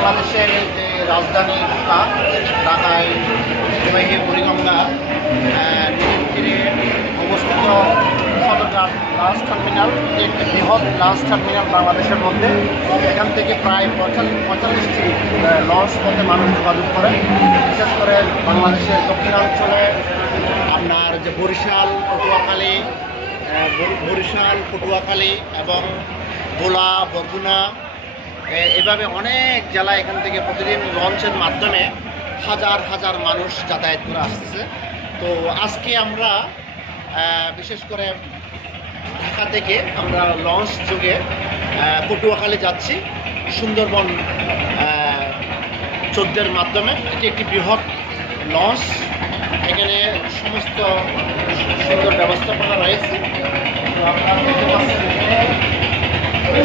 বাংলাদেশের যে রাজধানী ঢাকায় ঐতিহ্যবাহী বুড়িগঙ্গা নদীর তীরে অবস্থিত সদরঘাট লঞ্চ টার্মিনাল, একটি বৃহৎ লঞ্চ টার্মিনাল বাংলাদেশের মধ্যে। এখান থেকে প্রায় 45টি লঞ্চ পথে মানুষ যোগাযোগ করে। বিশেষ করে বাংলাদেশের দক্ষিণাঞ্চলে আপনার যে বরিশাল, পটুয়াখালী এবং ভোলা, বরগুনা, এভাবে অনেক জেলা এখান থেকে প্রতিদিন লঞ্চের মাধ্যমে হাজার হাজার মানুষ যাতায়াত করে আসতেছে। তো আজকে আমরা বিশেষ করে ঢাকা থেকে আমরা লঞ্চ যোগে পটুয়াখালী যাচ্ছি সুন্দরবন 14-এর মাধ্যমে। এটি একটি বৃহৎ লঞ্চ, এখানে সমস্ত সুন্দর ব্যবস্থাপনা রয়েছে। তো আপনারা দেখতে পাচ্ছেন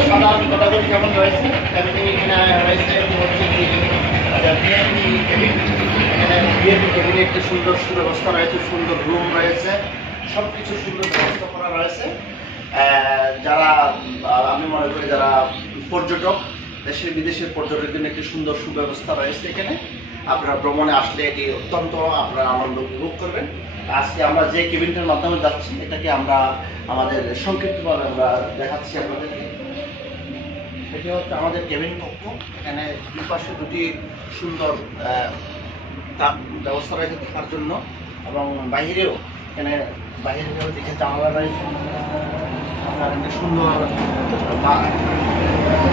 সাধারণ ঘোরাঘুরি যেমন রয়েছে তেমনি এখানে রয়েছে ভিআইপি কেবিন। এখানে ভিআইপি কেবিনে একটি সুন্দর সুব্যবস্থা রয়েছে, সুন্দর রুম রয়েছে, সব কিছু সুন্দর ব্যবস্থা করা রয়েছে। যারা আমি মনে করি যারা পর্যটক, দেশের বিদেশের পর্যটকদের জন্য একটি সুন্দর সুব্যবস্থা রয়েছে এখানে। আপনারা ভ্রমণে আসলে এটি অত্যন্ত আপনারা আনন্দ উপভোগ করবেন। আজকে আমরা যে কেবিনটার মাধ্যমে যাচ্ছি এটাকে আমরা আমাদের সংক্ষিপ্তভাবে আমরা দেখাচ্ছি আপনাদেরকে। এটি হচ্ছে আমাদের কেবিন কক্ষ। এখানে দুই পাশে দুটি সুন্দর ব্যবস্থা রয়েছে থাকার জন্য, এবং বাহিরেও এখানে বাহিরেও দিকে জানালা রয়েছে। আপনার একটি সুন্দর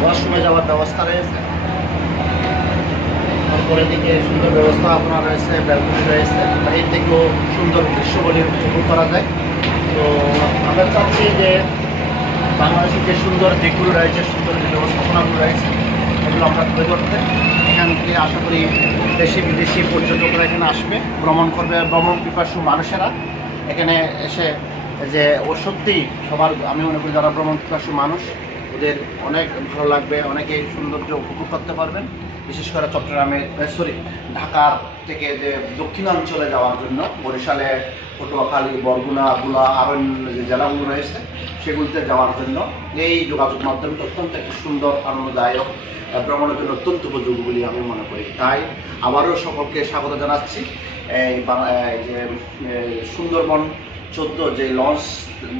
ওয়াশরুমে যাওয়ার ব্যবস্থা রয়েছে। তারপরে দিকে সুন্দর ব্যবস্থা আপনার রয়েছে, ব্যালকনি রয়েছে, বাহির থেকেও সুন্দর দৃশ্যগুলি উপভোগ করা যায়। তো আমরা চাচ্ছি যে বাংলাদেশের যে সুন্দর দিকগুলো রয়েছে, সুন্দর যে ব্যবস্থাপনাগুলো রয়েছে, এগুলো আমরা তুলে ধরতে এখান থেকে আশা করি দেশি বিদেশি পর্যটকরা এখানে আসবে, ভ্রমণ করবে। ভ্রমণ পিপাসু মানুষেরা এখানে এসে যে ও সত্যিই সবার, আমি মনে করি যারা ভ্রমণ পিপাসু মানুষ ওদের অনেক ভালো লাগবে, অনেকে সৌন্দর্য উপভোগ করতে পারবেন। বিশেষ করে ঢাকার থেকে যে দক্ষিণাঞ্চলে যাওয়ার জন্য বরিশালে, পটুয়াখালী, বরগুনা, ভোলা আরও যে জেলাগুলো রয়েছে সেগুলিতে যাওয়ার জন্য এই যোগাযোগ মাধ্যমটা অত্যন্ত একটি সুন্দর, আনন্দদায়ক, ভ্রমণের জন্য অত্যন্ত উপযোগী বলে আমি মনে করি। তাই আবারও সকলকে স্বাগত জানাচ্ছি এই যে সুন্দরবন 14 যে লঞ্চ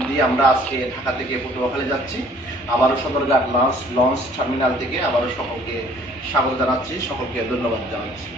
দিয়ে আমরা আজকে ঢাকা থেকে পটুয়াখালী যাচ্ছি। আবারও সদরঘাট লঞ্চ টার্মিনাল থেকে আবারও সকলকে স্বাগত জানাচ্ছি, সকলকে ধন্যবাদ জানাচ্ছি।